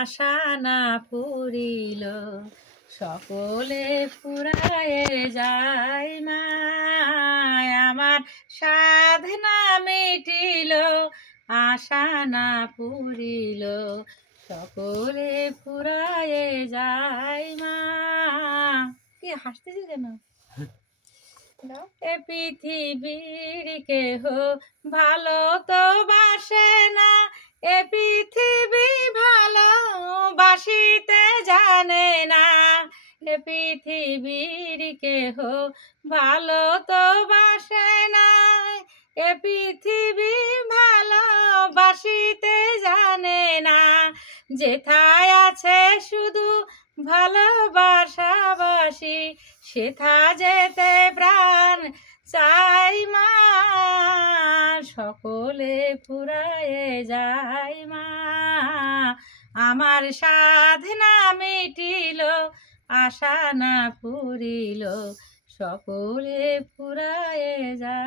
আশা না ফুরিল, সকলে ফুরায়ে যায় মা। আমার সাধনা মিটিল, আশা না ফুরিল, সকলে ফুরায়ে যায় মা। কি হাসতেছি কেন? এ পৃথিবীর কেহ ভালো তো বাসে না, এ পৃথিবী ভালো বাসিতে জানে না। এ পৃথিবীর কেহ ভালো তো বাসে না, এ পৃথিবী ভালো বাসিতে জানে না। যেথায় আছে শুধু ভালোবাসাবাসি, সেথা যেতে প্রাণ চাই মা। সকলে ফুরায়ে যায় মা। আমার সাধনা মিটিল, আশা না ফুরিল, সকলে ফুরায়ে যায়।